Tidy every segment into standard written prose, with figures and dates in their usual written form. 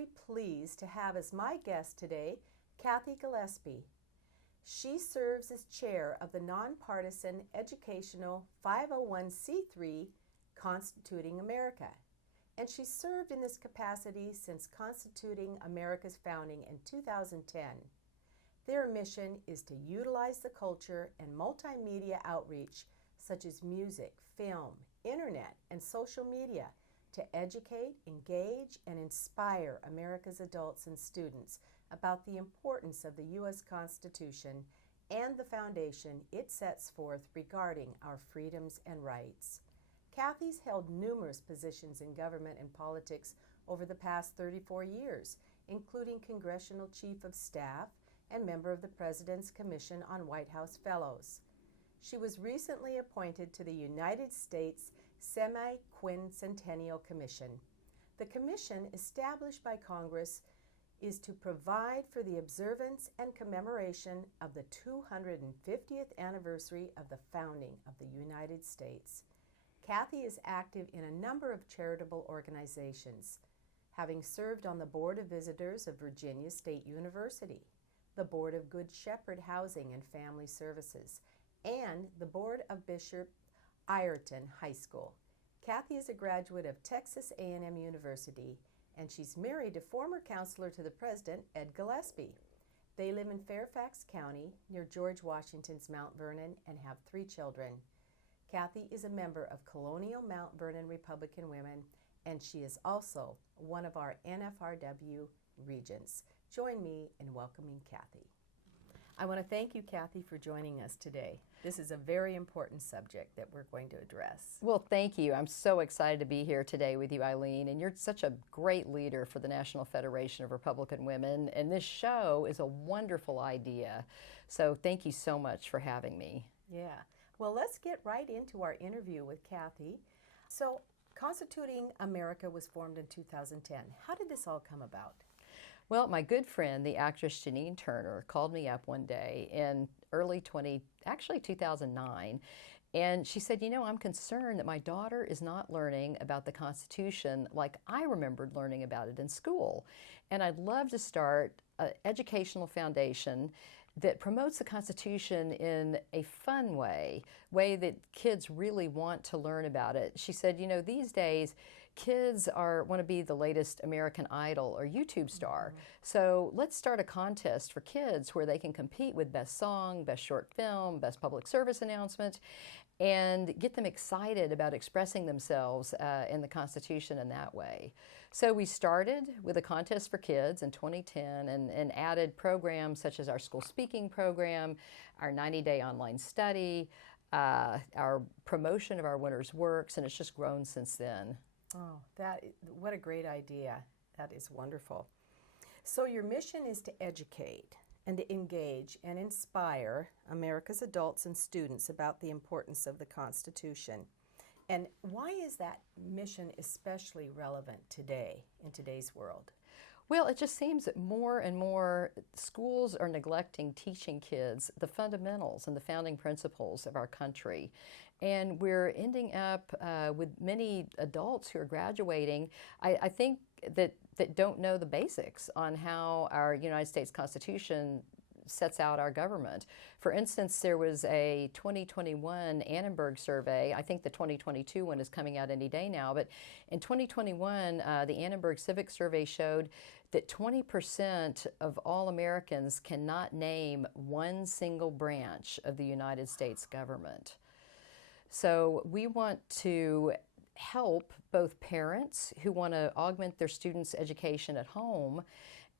very pleased to have as my guest today Cathy Gillespie. She serves as chair of the nonpartisan educational 501c3 Constituting America, and she served in this capacity since Constituting America's founding in 2010. Their mission is to utilize the culture and multimedia outreach such as music, film, internet, and social media to educate, engage, and inspire America's adults and students about the importance of the U.S. Constitution and the foundation it sets forth regarding our freedoms and rights. Cathy's held numerous positions in government and politics over the past 34 years, including Congressional Chief of Staff and member of the President's Commission on White House Fellows. She was recently appointed to the United States Semi-Quincentennial Commission. The commission, established by Congress, is to provide for the observance and commemoration of the 250th anniversary of the founding of the United States. Cathy is active in a number of charitable organizations, having served on the Board of Visitors of Virginia State University, the Board of Good Shepherd Housing and Family Services, and the Board of Bishop Ireton High School. Cathy is a graduate of Texas A&M University, and she's married to former counselor to the President, Ed Gillespie. They live in Fairfax County, near George Washington's Mount Vernon, and have 3 children. Cathy is a member of Colonial Mount Vernon Republican Women, and she is also one of our NFRW regents. Join me in welcoming Cathy. I want to thank you, Cathy, for joining us today. This is a very important subject that we're going to address. Well, thank you. I'm so excited to be here today with you, Eileen, and you're such a great leader for the National Federation of Republican Women, and this show is a wonderful idea. So thank you so much for having me. Yeah. Well, let's get right into our interview with Cathy. So, Constituting America was formed in 2010. How did this all come about? Well, my good friend, the actress Janine Turner, called me up one day in early 2009, and she said, you know, I'm concerned that my daughter is not learning about the Constitution like I remembered learning about it in school, and I'd love to start an educational foundation that promotes the Constitution in a fun way that kids really want to learn about it. She said, you know, these days kids want to be the latest American Idol or YouTube star. So let's start a contest for kids where they can compete with best song, best short film, best public service announcement, and get them excited about expressing themselves in the Constitution in that way. So we started with a contest for kids in 2010 and added programs such as our school speaking program, our 90-day online study, our promotion of our Winners Works, and it's just grown since then. Oh, what a great idea. That is wonderful. So your mission is to educate and to engage and inspire America's adults and students about the importance of the Constitution. And why is that mission especially relevant today, in today's world? Well, it just seems that more and more schools are neglecting teaching kids the fundamentals and the founding principles of our country. And we're ending up with many adults who are graduating, I think, that don't know the basics on how our United States Constitution sets out our government. For instance, there was a 2021 Annenberg survey. I think the 2022 one is coming out any day now, but in 2021, the Annenberg Civic Survey showed that 20% of all Americans cannot name one single branch of the United States government. So we want to help both parents who want to augment their students' education at home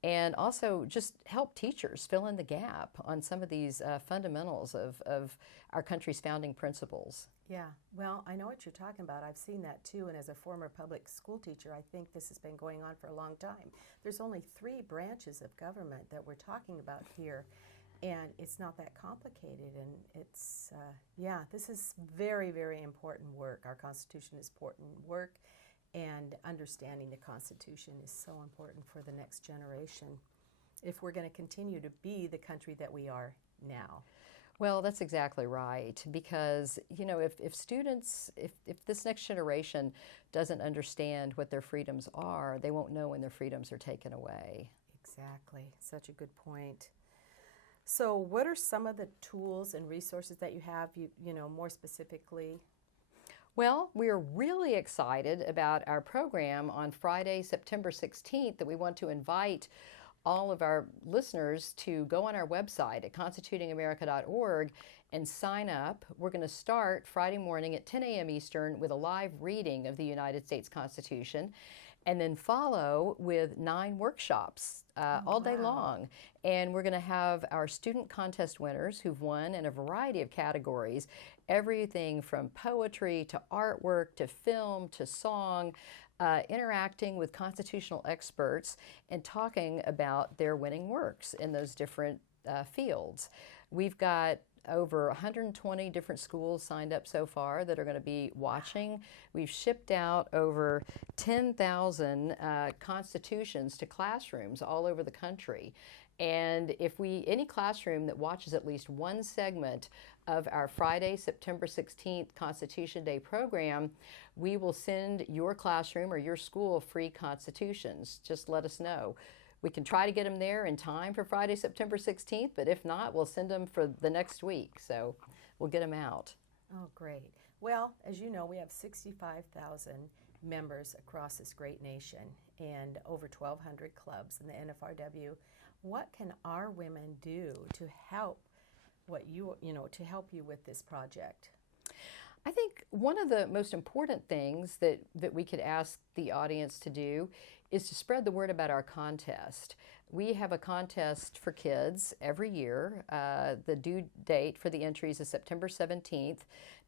and also just help teachers fill in the gap on some of these fundamentals of our country's founding principles. Yeah, well, I know what you're talking about. I've seen that too, and as a former public school teacher, I think this has been going on for a long time. There's only 3 branches of government that we're talking about here, and it's not that complicated, and it's, yeah, this is very, very important work. Our Constitution is important work, and understanding the Constitution is so important for the next generation if we're going to continue to be the country that we are now. Well, that's exactly right. Because, if students, if this next generation doesn't understand what their freedoms are, they won't know when their freedoms are taken away. Exactly. Such a good point. So, what are some of the tools and resources that you have, more specifically? Well, we are really excited about our program on Friday, September 16th, that we want to invite all of our listeners to go on our website at constitutingamerica.org and sign up. We're going to start Friday morning at 10 a.m. Eastern with a live reading of the United States Constitution, and then follow with 9 workshops all day long. And we're going to have our student contest winners who've won in a variety of categories, everything from poetry to artwork to film to song, interacting with constitutional experts and talking about their winning works in those different fields. We've got over 120 different schools signed up so far that are going to be watching. We've shipped out over 10,000 constitutions to classrooms all over the country. And if any classroom that watches at least one segment of our Friday, September 16th Constitution Day program, we will send your classroom or your school free constitutions. Just let us know. We can try to get them there in time for Friday, September 16th, but if not, we'll send them for the next week. So we'll get them out. Oh, great. Well, as you know, we have 65,000 members across this great nation and over 1,200 clubs in the NFRW. What can our women do to help to help you with this project? I think one of the most important things that we could ask the audience to do is to spread the word about our contest. We have a contest for kids every year. The due date for the entries is September 17th.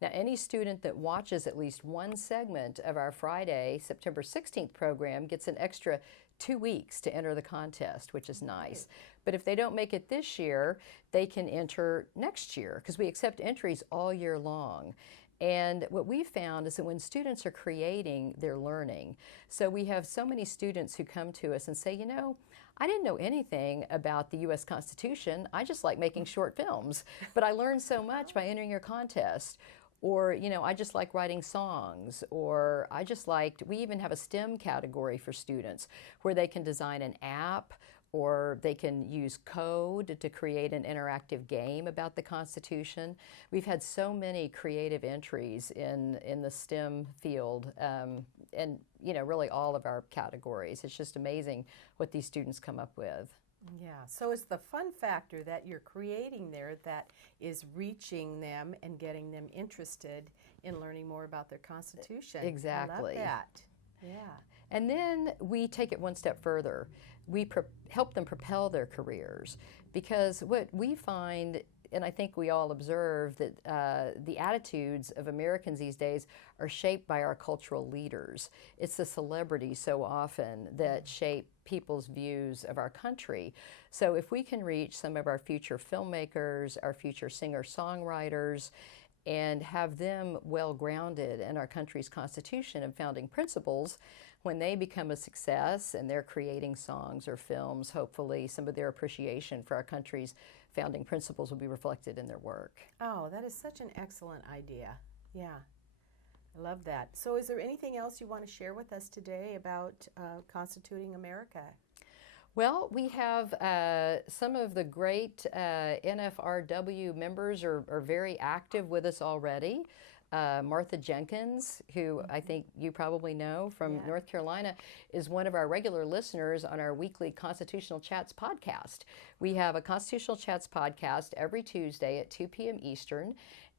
Now, any student that watches at least one segment of our Friday, September 16th program gets an extra 2 weeks to enter the contest, which is nice. But if they don't make it this year, they can enter next year because we accept entries all year long. And what we've found is that when students are creating, they're learning. So we have so many students who come to us and say, I didn't know anything about the U.S. Constitution. I just like making short films. But I learned so much by entering your contest. Or, I just like writing songs. Or we even have a STEM category for students where they can design an app, or they can use code to create an interactive game about the Constitution. We've had so many creative entries in the STEM field, and really all of our categories. It's just amazing what these students come up with. Yeah, so it's the fun factor that you're creating there that is reaching them and getting them interested in learning more about their Constitution. Exactly. I love that. Yeah. And then we take it one step further. We help them propel their careers, because what we find, and I think we all observe, that the attitudes of Americans these days are shaped by our cultural leaders. It's the celebrities so often that shape people's views of our country. So if we can reach some of our future filmmakers, our future singer-songwriters, and have them well grounded in our country's Constitution and founding principles, when they become a success and they're creating songs or films, hopefully some of their appreciation for our country's founding principles will be reflected in their work. Oh, that is such an excellent idea. Yeah, I love that. So is there anything else you want to share with us today about Constituting America? Well, we have some of the great NFRW members are very active with us already. Martha Jenkins, who I think you probably know from North Carolina, is one of our regular listeners on our weekly Constitutional Chats podcast. We have a Constitutional Chats podcast every Tuesday at 2 p.m. Eastern,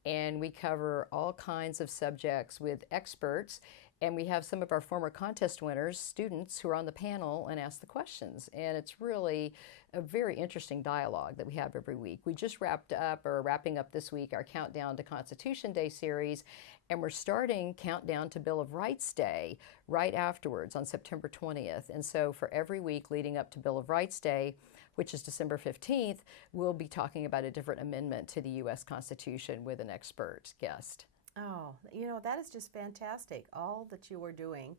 and we cover all kinds of subjects with experts. And we have some of our former contest winners, students, who are on the panel and ask the questions. And it's really a very interesting dialogue that we have every week. We just wrapping up this week, our Countdown to Constitution Day series, and we're starting Countdown to Bill of Rights Day right afterwards on September 20th. And so for every week leading up to Bill of Rights Day, which is December 15th, we'll be talking about a different amendment to the U.S. Constitution with an expert guest. Oh, that is just fantastic, all that you are doing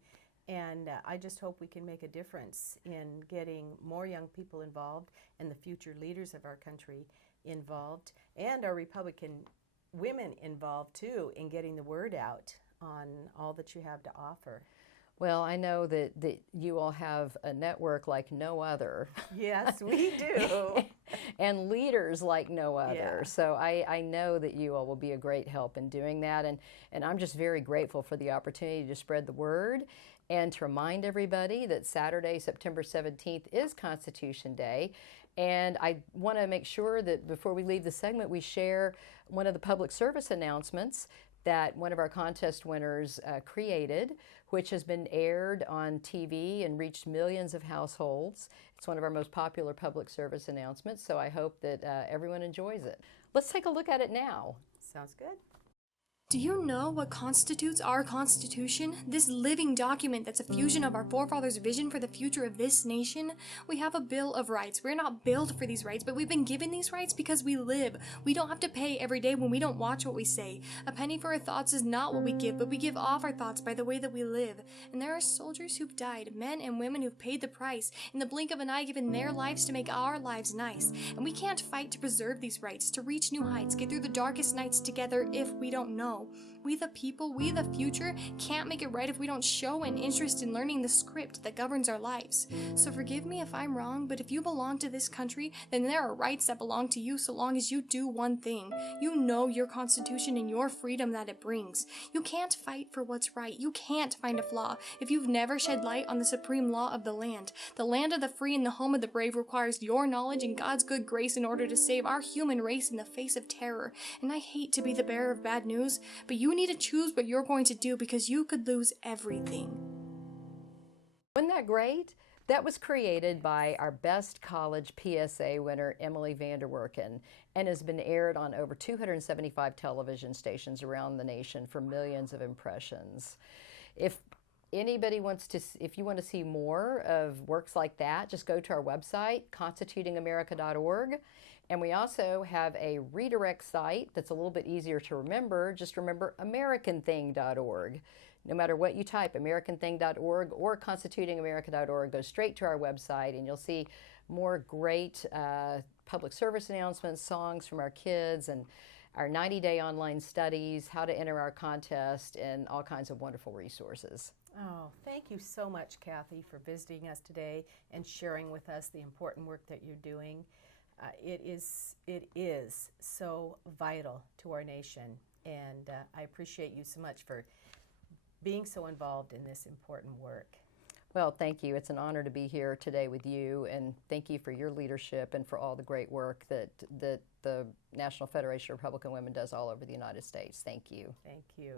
And I just hope we can make a difference in getting more young people involved and the future leaders of our country involved, and our Republican women involved too, in getting the word out on all that you have to offer. Well, I know that you all have a network like no other. Yes, we do. And leaders like no other. Yeah. So I know that you all will be a great help in doing that. And I'm just very grateful for the opportunity to spread the word and to remind everybody that Saturday, September 17th is Constitution Day. And I want to make sure that before we leave the segment, we share one of the public service announcements that one of our contest winners created, which has been aired on TV and reached millions of households. It's one of our most popular public service announcements, so I hope that everyone enjoys it. Let's take a look at it now. Sounds good. Do you know what constitutes our Constitution? This living document that's a fusion of our forefathers' vision for the future of this nation? We have a Bill of Rights. We're not built for these rights, but we've been given these rights because we live. We don't have to pay every day when we don't watch what we say. A penny for our thoughts is not what we give, but we give off our thoughts by the way that we live. And there are soldiers who've died, men and women who've paid the price, in the blink of an eye given their lives to make our lives nice. And we can't fight to preserve these rights, to reach new heights, get through the darkest nights together if we don't know. We the people, we the future, can't make it right if we don't show an interest in learning the script that governs our lives. So forgive me if I'm wrong, but if you belong to this country, then there are rights that belong to you so long as you do one thing. You know your Constitution and your freedom that it brings. You can't fight for what's right. You can't find a flaw if you've never shed light on the supreme law of the land. The land of the free and the home of the brave requires your knowledge and God's good grace in order to save our human race in the face of terror. And I hate to be the bearer of bad news, but you need to choose what you're going to do because you could lose everything. Wasn't that great? That was created by our Best College PSA winner, Emily Vanderwerken, and has been aired on over 275 television stations around the nation for millions of impressions. If anybody wants to, if you want to see more of works like that, just go to our website, constitutingamerica.org. And we also have a redirect site that's a little bit easier to remember. Just remember americanthing.org. No matter what you type, americanthing.org or constitutingamerica.org, go straight to our website and you'll see more great public service announcements, songs from our kids, and our 90-day online studies, how to enter our contest, and all kinds of wonderful resources. Oh, thank you so much, Cathy, for visiting us today and sharing with us the important work that you're doing. It is so vital to our nation, and I appreciate you so much for being so involved in this important work. Well, thank you. It's an honor to be here today with you, and thank you for your leadership and for all the great work that the National Federation of Republican Women does all over the United States. Thank you. Thank you.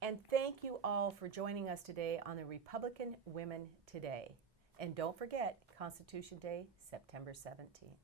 And thank you all for joining us today on the Republican Women Today. And don't forget, Constitution Day, September 17th.